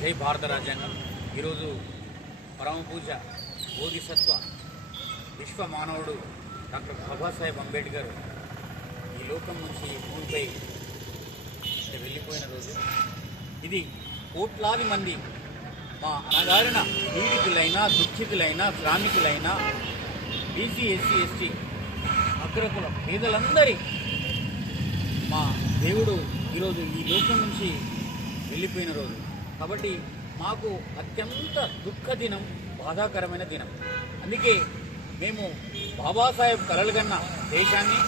జై భారత రాజ్యాంగం. ఈరోజు పరమ పూజ బోధిసత్వ విశ్వ మానవుడు డాక్టర్ బాబాసాహెబ్ అంబేద్కర్ ఈ లోకం నుంచి భూమిపై వెళ్ళిపోయిన రోజు. ఇది కోట్లాది మంది మా అణగారిన పీడితులైన, దుఃఖితులైన, శ్రామికులైన, బీసీ, ఎస్సీ, ఎస్టీ, అగ్రకుల పేదలందరి మా దేవుడు ఈరోజు ఈ లోకం నుంచి వెళ్ళిపోయిన రోజు. కాబట్టి మాకు అత్యంత దుఃఖ దినం, బాధాకరమైన దినం. అందుకే మేము బాబాసాహెబ్ కలలుగన్న దేశాన్ని,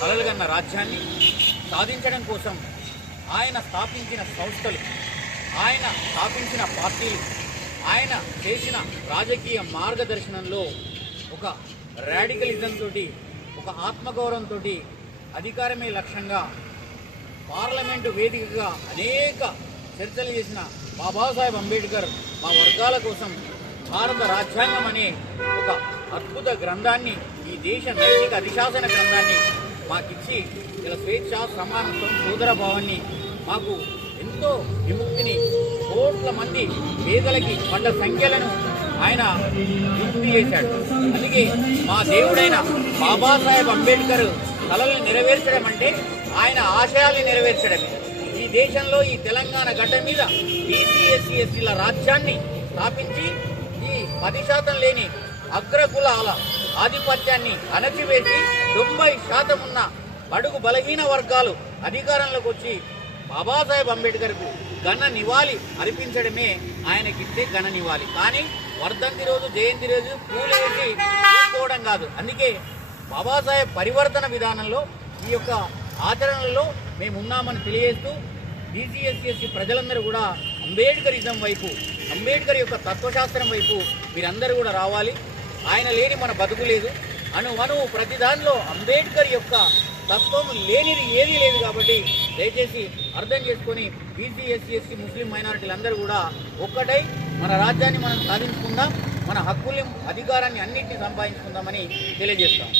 కలలుగన్న రాజ్యాన్ని సాధించడం కోసం ఆయన స్థాపించిన సంస్థలు, ఆయన స్థాపించిన పార్టీలు, ఆయన చేసిన రాజకీయ మార్గదర్శనంలో ఒక రాడికలిజం తోటి, ఒక ఆత్మగౌరవంతో అధికారమే లక్ష్యంగా పార్లమెంటు వేదికగా అనేక చర్చలు చేసిన బాబాసాహెబ్ అంబేద్కర్ మా వర్గాల కోసం భారత రాజ్యాంగం అనే ఒక అద్భుత గ్రంథాన్ని, ఈ దేశ నైతిక అధిశాసన గ్రంథాన్ని మాకిచ్చి ఇలా స్వేచ్ఛ, సమానత్వం, సోదర భావాన్ని, మాకు ఎంతో విముక్తిని, కోట్ల మంది పేదలకి పడ్డ సంఖ్యలను ఆయన విముక్తి చేశాడు. అందుకే మా దేవుడైన బాబాసాహెబ్ అంబేద్కర్ కలలను నెరవేర్చడం అంటే ఆయన ఆశయాల్ని నెరవేర్చడమే. ఈ దేశంలో, ఈ తెలంగాణ గడ్డ మీద బీసీ, ఎస్సీ, ఎస్టీల రాజ్యాన్ని స్థాపించి ఈ 10% లేని అగ్రకులాల ఆధిపత్యాన్ని అణచివేసి 90% ఉన్న బడుగు బలహీన వర్గాలు అధికారంలోకి వచ్చి బాబాసాహెబ్ అంబేద్కర్కు ఘన నివాళి అర్పించడమే ఆయనకిచ్చే ఘన నివాళి. కానీ వర్ధంతి రోజు, జయంతి రోజు పూలేసి చూసుకోవడం కాదు. అందుకే బాబాసాహెబ్ పరివర్తన విధానంలో, ఈ యొక్క ఆచరణలో మేము ఉన్నామని తెలియజేస్తూ బీసీ, ఎస్సీ, ఎస్టీ ప్రజలందరూ కూడా అంబేద్కరిజం వైపు, అంబేద్కర్ యొక్క తత్వశాస్త్రం వైపు మీరందరూ కూడా రావాలి. ఆయన లేని మన బతుకు లేదు. అణువణువు ప్రతి దానిలో అంబేద్కర్ యొక్క తత్వం లేనిది ఏదీ లేదు. కాబట్టి దయచేసి అర్థం చేసుకొని బీసీ, ఎస్సీ, ఎస్టీ, ముస్లిం మైనారిటీలందరూ కూడా ఒక్కటై మన రాజ్యాన్ని మనం సాధించుకుందాం, మన హక్కుల్ని, అధికారాన్ని అన్నింటినీ సంపాదించుకుందామని తెలియజేస్తాం.